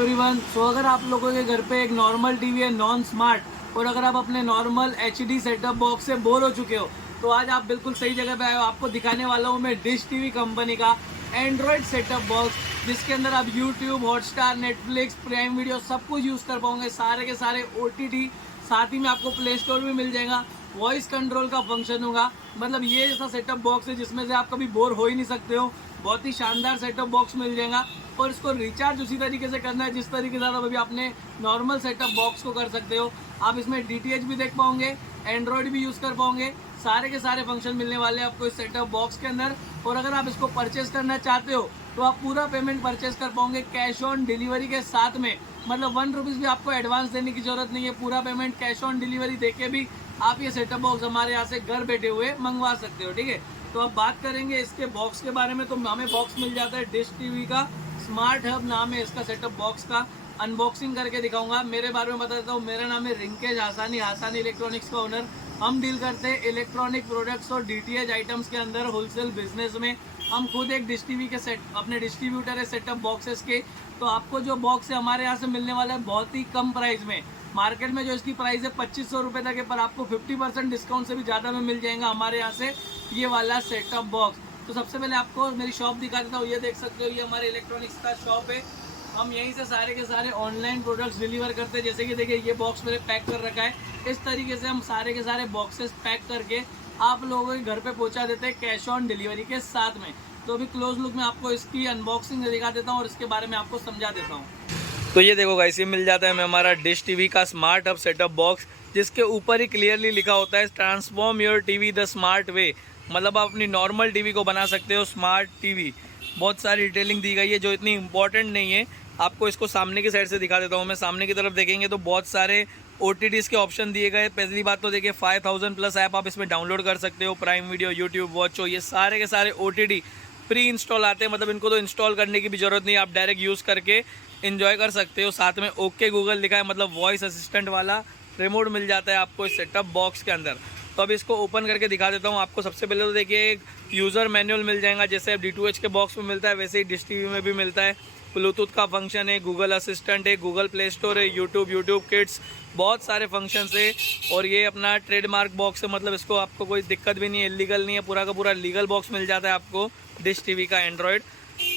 Everyone. सो अगर आप लोगों के घर पे एक नॉर्मल टीवी है नॉन स्मार्ट और अगर आप अपने नॉर्मल एचडी सेटअप बॉक्स से बोर हो चुके हो तो आज आप बिल्कुल सही जगह पे आए हो। आपको दिखाने वाला हूँ मैं डिश टीवी कंपनी का एंड्रॉयड सेटअप बॉक्स, जिसके अंदर आप YouTube, Hotstar, Netflix, prime video सब कुछ यूज़ कर पाओगे। सारे के सारे OTT, साथ ही में आपको प्ले स्टोर भी मिल जाएगा। वॉइस कंट्रोल का फंक्शन होगा। मतलब ये ऐसा सेटअप बॉक्स है जिसमें से आप कभी बोर हो ही नहीं सकते हो। बहुत ही शानदार सेटअप बॉक्स मिल जाएगा और इसको रिचार्ज उसी तरीके से करना है जिस तरीके से आप अभी आपने नॉर्मल सेटअप बॉक्स को कर सकते हो। आप इसमें DTH भी देख पाओगे, एंड्रॉयड भी यूज़ कर पाओगे। सारे के सारे फंक्शन मिलने वाले हैं आपको इस सेटअप बॉक्स के अंदर। और अगर आप इसको परचेस करना चाहते हो तो आप पूरा पेमेंट परचेस कर पाओगे कैश ऑन डिलीवरी के साथ में। मतलब 1 रुपीज़ भी आपको एडवांस देने की जरूरत नहीं है। पूरा पेमेंट कैश ऑन डिलीवरी देके भी आप ये सेटअप बॉक्स हमारे यहाँ से घर बैठे हुए मंगवा सकते हो। ठीक है, तो अब बात करेंगे इसके बॉक्स के बारे में। तो हमें बॉक्स मिल जाता है डिश टीवी का, स्मार्ट हब नाम है इसका सेटअप बॉक्स का। अनबॉक्सिंग करके दिखाऊंगा। मेरे बारे में बता देता हूँ, मेरा नाम है रिंकेश हासानी, हासानी इलेक्ट्रॉनिक्स का ओनर। हम डील करते हैं इलेक्ट्रॉनिक प्रोडक्ट्स और DTH आइटम्स के अंदर होलसेल बिजनेस में। हम खुद एक डिश टीवी के अपने डिस्ट्रीब्यूटर है सेटअप बॉक्सेस के। तो आपको जो बॉक्स है हमारे यहाँ से मिलने वाला है बहुत ही कम प्राइस में। मार्केट में जो इसकी प्राइस है 2500 रुपये तक है, पर आपको 50% डिस्काउंट से भी ज़्यादा में मिल जाएगा हमारे यहाँ से ये वाला सेटअप बॉक्स। तो सबसे पहले आपको मेरी शॉप दिखा देता हूँ। ये देख सकते हो, ये हमारे इलेक्ट्रॉनिक्स का शॉप है। हम यहीं से सारे के सारे ऑनलाइन प्रोडक्ट्स डिलीवर करते हैं। जैसे कि देखिए ये बॉक्स मेरे पैक कर रखा है, इस तरीके से हम सारे के सारे बॉक्सेस पैक करके आप लोगों के घर पे पहुंचा देते हैं कैश ऑन डिलीवरी के साथ में। तो अभी क्लोज लुक में आपको इसकी अनबॉक्सिंग दिखा देता हूँ और इसके बारे में आपको समझा देता हूँ। तो ये देखो गाइस, ये मिल जाता है हमें हमारा डिश टीवी का स्मार्ट हब सेटअप बॉक्स, जिसके ऊपर ही क्लियरली लिखा होता है transform your TV the smart way. मतलब आप अपनी नॉर्मल टीवी को बना सकते हो स्मार्ट टीवी। बहुत सारी डिटेलिंग दी गई है जो इतनी इंपॉर्टेंट नहीं है। आपको इसको सामने की साइड से दिखा देता हूँ मैं। सामने की तरफ देखेंगे तो बहुत सारे OTTs के ऑप्शन दिए गए। पहली बात तो देखिए 5000 प्लस ऐप आप इसमें डाउनलोड कर सकते हो। प्राइम वीडियो, यूट्यूब, वॉचो, ये सारे के सारे OTT प्री इंस्टॉल आते हैं। मतलब इनको तो इंस्टॉल करने की भी ज़रूरत नहीं है, आप डायरेक्ट यूज़ करके इन्जॉय कर सकते हो। साथ में ओके गूगल लिखा है, मतलब वॉइस असिस्टेंट वाला रिमोट मिल जाता है आपको इस सेटअप बॉक्स के अंदर। तो अब इसको ओपन करके दिखा देता हूँ आपको। सबसे पहले तो देखिए एक यूज़र मैनुअल मिल जाएगा, जैसे D2H के बॉक्स में मिलता है वैसे ही डिश टीवी में भी मिलता है। ब्लूटूथ का फंक्शन है, गूगल असिस्टेंट है, गूगल प्ले स्टोर है, यूट्यूब किड्स, बहुत सारे फंक्शंस है। और ये अपना ट्रेडमार्क बॉक्स है, मतलब इसको आपको कोई दिक्कत भी नहीं है, इलीगल नहीं है, पूरा का पूरा लीगल बॉक्स मिल जाता है आपको डिश टीवी का एंड्रॉयड।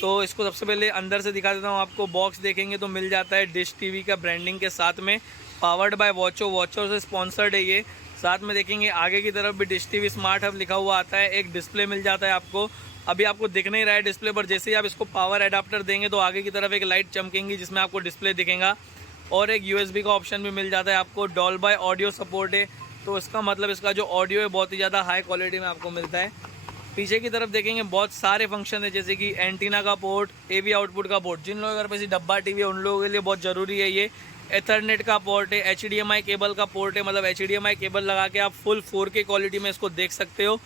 तो इसको सबसे पहले अंदर से दिखा देता हूँ आपको। बॉक्स देखेंगे तो मिल जाता है डिश टीवी का ब्रांडिंग के साथ में, पावर्ड बाय वॉचो से स्पॉन्सर्ड है ये। साथ में देखेंगे आगे की तरफ भी डिश टीवी स्मार्ट हब लिखा हुआ आता है। एक डिस्प्ले मिल जाता है आपको, अभी आपको दिख नहीं रहा है डिस्प्ले पर। जैसे ही आप इसको पावर एडाप्टर देंगे तो आगे की तरफ एक लाइट चमकेंगी जिसमें आपको डिस्प्ले दिखेगा। और एक USB का ऑप्शन भी मिल जाता है आपको। डॉल्बी ऑडियो सपोर्ट है, तो इसका मतलब इसका जो ऑडियो है बहुत ही ज़्यादा हाई क्वालिटी में आपको मिलता है। पीछे की तरफ देखेंगे बहुत सारे फंक्शन है, जैसे कि एंटीना का पोर्ट, AV आउटपुट का पोर्ट। जिन लोगों के पास डब्बा टीवी है उन लोगों के लिए बहुत ज़रूरी है ये। एथरनेट का पोर्ट है, HDMI केबल का पोर्ट है, मतलब HDMI केबल लगा के आप फुल 4K क्वालिटी में इसको देख सकते हो।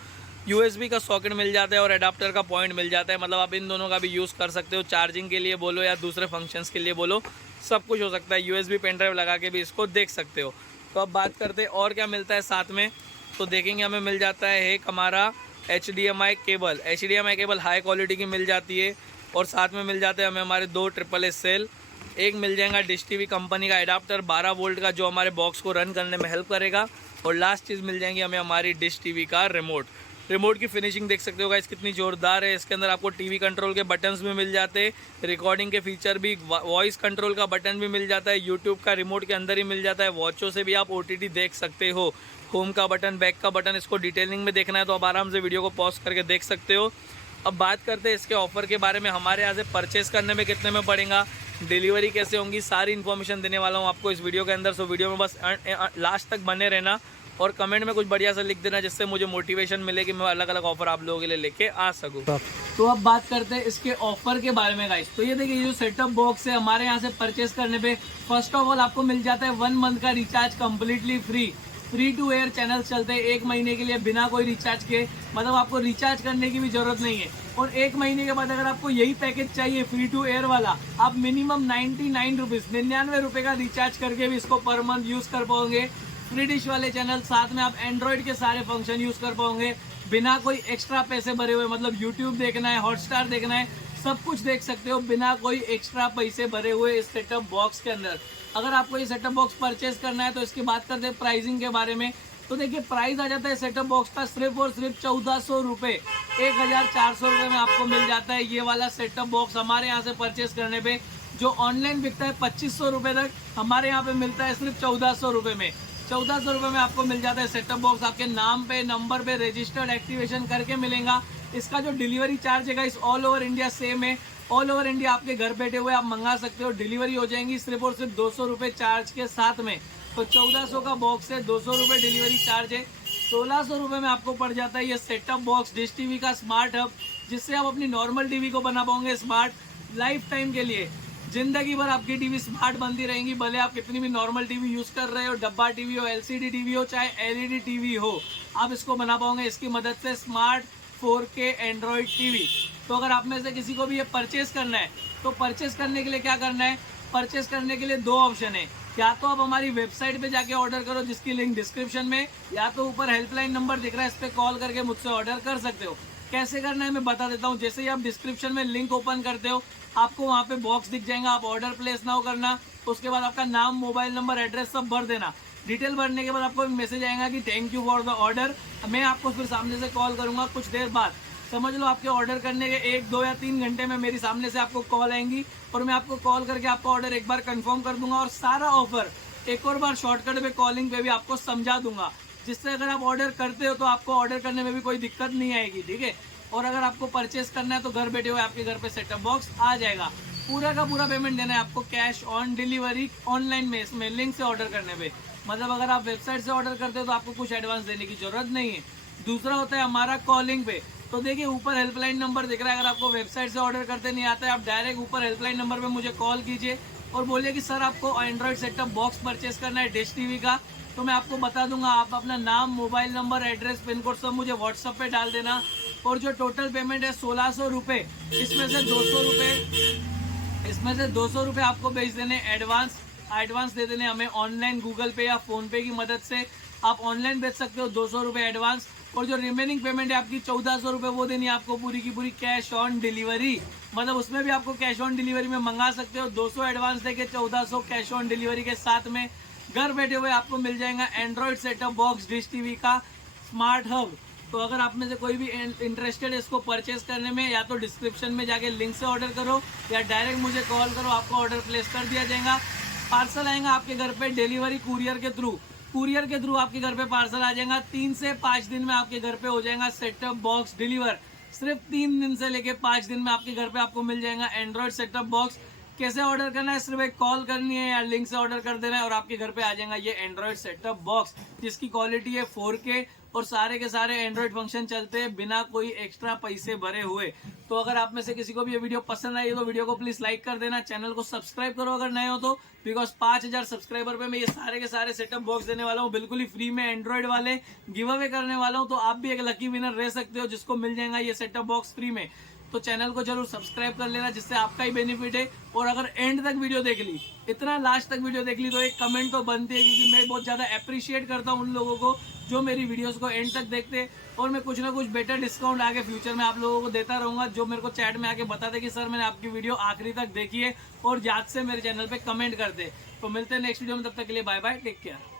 USB का सॉकेट मिल जाता है और एडाप्टर का पॉइंट मिल जाता है, मतलब आप इन दोनों का भी यूज़ कर सकते हो। चार्जिंग के लिए बोलो या दूसरे फंक्शंस के लिए बोलो, सब कुछ हो सकता है। USB पेन ड्राइव लगा के भी इसको देख सकते हो। तो अब बात करते हैं और क्या मिलता है साथ में। तो देखेंगे हमें मिल जाता है एक हमारा HDMI केबल हाई क्वालिटी की मिल जाती है। और साथ में मिल जाते हैं हमें हमारे 2 AAA सेल। एक मिल जाएगा डिश टीवी कंपनी का एडाप्टर 12 वोल्ट का, जो हमारे बॉक्स को रन करने में हेल्प करेगा। और लास्ट चीज़ मिल जाएंगी हमें हमारी डिश टीवी का रिमोट की फिनिशिंग देख सकते हो गाइस कितनी ज़ोरदार है। इसके अंदर आपको टीवी कंट्रोल के बटन्स भी मिल जाते हैं, रिकॉर्डिंग के फीचर भी, वॉइस कंट्रोल का बटन भी मिल जाता है, यूट्यूब का रिमोट के अंदर ही मिल जाता है। वॉचो से भी आप OTT देख सकते हो। होम का बटन, बैक का बटन, इसको डिटेलिंग में देखना है तो आप आराम से वीडियो को पॉज करके देख सकते हो। अब बात करते हैं इसके ऑफ़र के बारे में। हमारे यहाँ से परचेस करने में कितने में पड़ेगा, डिलीवरी कैसे होंगी, सारी इन्फॉर्मेशन देने वाला हूँ आपको इस वीडियो के अंदर। सो वीडियो में बस लास्ट तक बने रहना और कमेंट में कुछ बढ़िया सा लिख देना, जिससे मुझे मोटिवेशन मिले कि मैं अलग अलग ऑफर आप लोगों के लिए लेके आ सकूँ। तो अब बात करते हैं इसके ऑफर के बारे में गाइस। तो ये देखिए, जो सेटअप बॉक्स है हमारे यहाँ से परचेस करने पे फर्स्ट ऑफ ऑल आपको मिल जाता है 1 मंथ का recharge completely free to air channel चलते हैं 1 महीने के लिए बिना कोई रिचार्ज के। मतलब आपको रिचार्ज करने की भी जरूरत नहीं है। और 1 महीने के बाद अगर आपको यही पैकेज चाहिए फ्री टू एयर वाला, आप मिनिमम 99 रुपये का रिचार्ज करके भी इसको पर मंथ यूज़ कर पाओगे। फ्री डिश वाले चैनल, साथ में आप एंड्रॉयड के सारे फंक्शन यूज़ कर पाओगे बिना कोई एक्स्ट्रा पैसे भरे हुए। मतलब यूट्यूब देखना है, हॉटस्टार देखना है, सब कुछ देख सकते हो बिना कोई एक्स्ट्रा पैसे भरे हुए इस सेटअप बॉक्स के अंदर। अगर आपको ये सेटअप बॉक्स परचेज करना है तो इसकी बात करते हैं प्राइसिंग के बारे में। तो देखिए प्राइस आ जाता है सेटअप बॉक्स का सिर्फ और सिर्फ 1400 रुपये, 1400 रुपये में आपको मिल जाता है ये वाला सेटअप बॉक्स हमारे यहाँ से परचेज करने पे। जो ऑनलाइन बिकता है 2500 रुपये तक, हमारे यहाँ पे मिलता है सिर्फ 1400 रुपये में। 1400 रुपये में आपको मिल जाता है सेटअप बॉक्स, आपके नाम पे नंबर पे रजिस्टर्ड एक्टिवेशन करके मिलेगा। इसका जो डिलीवरी चार्ज है इस ऑल ओवर इंडिया सेम है। ऑल ओवर इंडिया आपके घर बैठे हुए आप मंगा सकते हो, डिलीवरी हो जाएंगी सिर्फ और सिर्फ 200 रुपये चार्ज के साथ में। तो 1400 का बॉक्स है, 200 रुपये डिलीवरी चार्ज है, 1600 रुपये में आपको पड़ जाता है ये सेटअप बॉक्स डिश टीवी का स्मार्ट हब, जिससे आप अपनी नॉर्मल टीवी को बना पाओगे स्मार्ट लाइफ टाइम के लिए। जिंदगी भर आपकी टीवी स्मार्ट बनती रहेंगी, भले आप कितनी भी नॉर्मल टीवी यूज कर रहे हो, डब्बा टीवी हो, एलसीडी टीवी हो, चाहे एलईडी टीवी हो, आप इसको बना पाओगे इसकी मदद से स्मार्ट 4K एंड्रॉइड टीवी। तो अगर आप में से किसी को भी ये परचेज करना है तो परचेज करने के लिए क्या करना है, परचेज करने के लिए दो ऑप्शन है। या तो आप हमारी वेबसाइट पे जाके ऑर्डर करो जिसकी लिंक डिस्क्रिप्शन में, या तो ऊपर हेल्पलाइन नंबर दिख रहा है इस पर कॉल करके मुझसे ऑर्डर कर सकते हो। कैसे करना है मैं बता देता हूँ। जैसे ही आप डिस्क्रिप्शन में लिंक ओपन करते हो आपको वहाँ पे बॉक्स दिख जाएगा, आप ऑर्डर प्लेस नाउ करना, उसके बाद आपका नाम, मोबाइल नंबर, एड्रेस सब भर देना। डिटेल भरने के बाद आपको मैसेज आएगा कि thank you for the order. मैं आपको फिर सामने से कॉल करूंगा कुछ देर बाद। समझ लो आपके ऑर्डर करने के 1, 2 या 3 घंटे में मेरी सामने से आपको कॉल आएंगी और मैं आपको कॉल करके आपका ऑर्डर एक बार कंफर्म कर दूंगा और सारा ऑफर एक और बार शॉर्टकट पे कॉलिंग पे भी आपको समझा दूंगा, जिससे अगर आप ऑर्डर करते हो तो आपको ऑर्डर करने में भी कोई दिक्कत नहीं आएगी, ठीक है। और अगर आपको परचेस करना है तो घर बैठे हुए आपके घर पे सेटअप बॉक्स आ जाएगा। पूरा का पूरा पेमेंट देना है आपको कैश ऑन डिलीवरी ऑनलाइन में, इसमें लिंक से ऑर्डर करने पे। मतलब अगर आप वेबसाइट से ऑर्डर करते हो तो आपको कुछ एडवांस देने की जरूरत नहीं है। दूसरा होता है हमारा कॉलिंग पे। तो देखिए ऊपर हेल्पलाइन नंबर दिख रहा है, अगर आपको वेबसाइट से ऑर्डर करते नहीं आता है आप डायरेक्ट ऊपर हेल्पलाइन नंबर पे मुझे कॉल कीजिए और बोलिए कि सर आपको एंड्रॉइड सेटअप बॉक्स परचेस करना है डिश टीवी का। तो मैं आपको बता दूंगा, आप अपना नाम, mobile number, address, pin code सब मुझे व्हाट्सएप पे डाल देना। और जो टोटल पेमेंट है 1600 रुपये, इसमें से 200 रुपये आपको भेज देने एडवांस दे देने हमें ऑनलाइन गूगल पे या फोन पे की मदद से। आप ऑनलाइन भेज सकते हो 200 रुपये एडवांस, और जो रिमेनिंग पेमेंट है आपकी 1400 रुपये वो देनी है आपको पूरी की पूरी कैश ऑन डिलीवरी। मतलब उसमें भी आपको कैश ऑन डिलीवरी में मंगा सकते हो। 200 एडवांस देके 1400 कैश ऑन डिलीवरी के साथ में घर बैठे हुए आपको मिल जाएगा Android setup box dish TV का स्मार्ट हब। तो अगर आप में से कोई भी इंटरेस्टेड है इसको परचेज करने में, या तो डिस्क्रिप्शन में जाके लिंक से ऑर्डर करो या डायरेक्ट मुझे कॉल करो, आपका ऑर्डर प्लेस कर दिया जाएगा। पार्सल आएगा आपके घर पे डिलीवरी कुरियर के थ्रू आपके घर पे पार्सल आ जाएगा। 3 से 5 दिन में आपके घर पे हो जाएगा सेटअप बॉक्स डिलीवर। सिर्फ 3 दिन से लेके 5 दिन में आपके घर पे आपको मिल जाएगा एंड्रॉइड सेटअप बॉक्स। कैसे ऑर्डर करना है, सिर्फ एक कॉल करनी है या लिंक से ऑर्डर कर देना है और आपके घर पे आ जाएगा ये एंड्रॉइड सेटअप बॉक्स, जिसकी क्वालिटी है 4K और सारे के सारे एंड्रॉइड फंक्शन चलते हैं बिना कोई एक्स्ट्रा पैसे भरे हुए। तो अगर आप में से किसी को भी ये वीडियो पसंद आई तो वीडियो को प्लीज लाइक कर देना, चैनल को सब्सक्राइब करो अगर नए हो तो, बिकॉज 5000 सब्सक्राइबर पे मैं ये सारे के सारे सेटअप बॉक्स देने वाला हूँ बिल्कुल ही फ्री में, एंड्रॉइड वाले गिव अवे करने वाला हूँ। तो आप भी एक लकी विनर रह सकते हो जिसको मिल जाएगा ये सेटअप बॉक्स फ्री में। तो चैनल को जरूर सब्सक्राइब कर लेना जिससे आपका ही बेनिफिट है। और अगर एंड तक वीडियो देख ली, इतना लास्ट तक वीडियो देख ली, तो एक कमेंट तो बनती है, क्योंकि मैं बहुत ज़्यादा अप्रिशिएट करता हूँ उन लोगों को जो मेरी वीडियोस को एंड तक देखते हैं। और मैं कुछ ना कुछ बेटर डिस्काउंट आगे फ्यूचर में आप लोगों को देता रहूँगा, जो मेरे को चैट में आके बताते कि सर मैंने आपकी वीडियो आखिरी तक देखी है और याद से मेरे चैनल पर कमेंट करते। तो मिलते हैं नेक्स्ट वीडियो में, तब तक के लिए बाय बाय, टेक केयर।